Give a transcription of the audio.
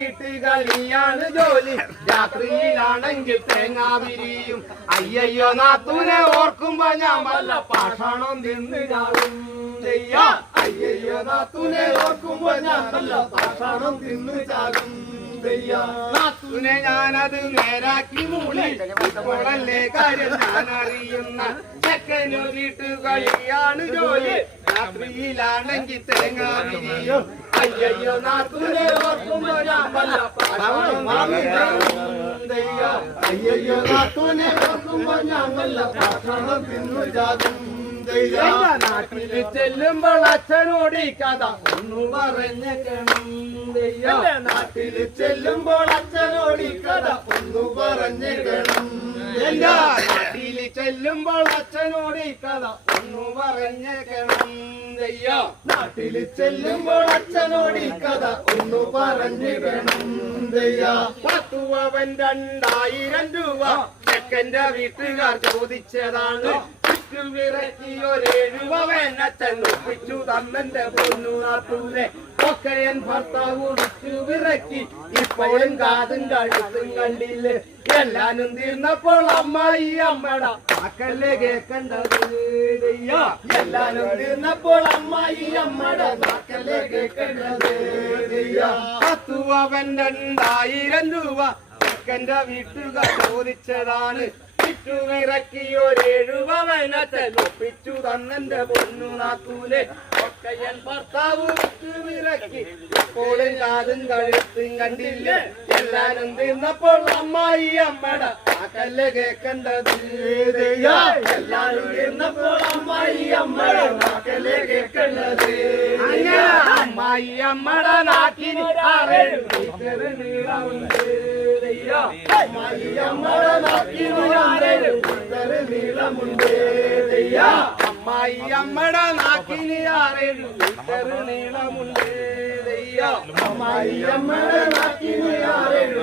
കളിയാണ് ജോലി രാത്രിയിലാണെങ്കിൽ തേങ്ങാ വിരിയും. അയ്യയ്യോ നാത്തൂനെ ഓർക്കുമ്പോ ഞാൻ വല്ല പാഷാണം തിന്നു ചാകും. അയ്യയ്യോ നാത്തൂനെ ഓർക്കുമ്പോ ഞാൻ വല്ല പാഷാണം തിന്നു ചാകും. നാത്തൂനെ ഞാനത് നേരാക്കി മൂളി ഇപ്പോഴല്ലേ കാര്യം ഞാൻ അറിയുന്ന. ചെക്കനു വീട്ടുകളിയാണ് ജോലി രാത്രിയിലാണെങ്കിൽ തേങ്ങാ വിരിയും. അയ്യോ നാത്തൂനെ ഓർക്കുമ്പോ ഞാൻ വല്ല പാഷാണം അയ്യോ നാത്തൂനെ ഓർക്കുമ്പോ ഞാൻ വല്ല പാഷാണം തിന്നു ചാകും. നാട്ടില് ചെല്ലുമ്പോൾ അച്ഛനോട് ഈ കഥ ഒന്നു പറഞ്ഞേക്കണം. നാട്ടില് ചെല്ലുമ്പോൾ അച്ഛനോട് ഈ കഥ ഒന്നു പറഞ്ഞേക്കണം. നാട്ടില് ചെല്ലുമ്പോൾ അച്ഛനോട് ഈ കഥ ഒന്നു പറഞ്ഞേക്കണം. നാട്ടില് ചെല്ലുമ്പോൾ അച്ഛനോട് ഈ കഥ ഒന്നു പറഞ്ഞേക്കണം. 10 പവൻ 2000 രൂപ ചെക്കന്റെ വീട്ടുകാർ ചോദിച്ചതാണ്. വിറക്കിയൊരേഴു പവനച്ഛൻ ഒപ്പിച്ചു തന്നെന്റെ പൊന്നു നാത്തൂനെ. ഒക്കെയൻ ഭർത്താവ് ഉടിച്ചു വിറക്കി ഇപ്പോഴും കാതും കഴുത്തും കണ്ടില്ലേ. എല്ലാനും തീർന്നപ്പോൾ അമ്മായി അമ്മട വാക്കല്ലേ കേക്കണ്ടത്. എല്ലാനും തീർന്നപ്പോൾ അമ്മായി അമ്മട വാക്കല്ലേ കേക്കണ്ടത്. 10 പവൻ 2000 രൂപ ചെക്കന്റെ വീട്ടുകാർ ചോദിച്ചതാണ്. വിറക്കിയൊരേഴു പവനച്ഛൻ ഒപ്പിച്ചു തന്നെന്റെ പൊന്നു നാത്തൂനെ. ഒക്കെയൻ ഭർത്താവ് വിറക്കി ഇപ്പോഴും കാതും കഴുത്തും കണ്ടില്ലേ. എല്ലാരും തീർന്നപ്പോൾ അമ്മായി അമ്മട വാക്കല്ലേ കേക്കണ്ടത്. എല്ലാരും തീർന്നപ്പോൾ അമ്മായി അമ്മട വാക്കല്ലേ കേക്കണ്ടത്. അമ്മായി അമ്മട നാക്കിന് 6-7 മീറ്റർ നീളമുണ്ട്. അമ്മായി അമ്മട നാക്കിന് 6-7 മീറ്റർ നീളമുണ്ട്. അമ്മായി അമ്മട നാക്കിന് 6-7 മീറ്റർ നീളമുണ്ട്. അമ്മായി അമ്മട നാക്കിന്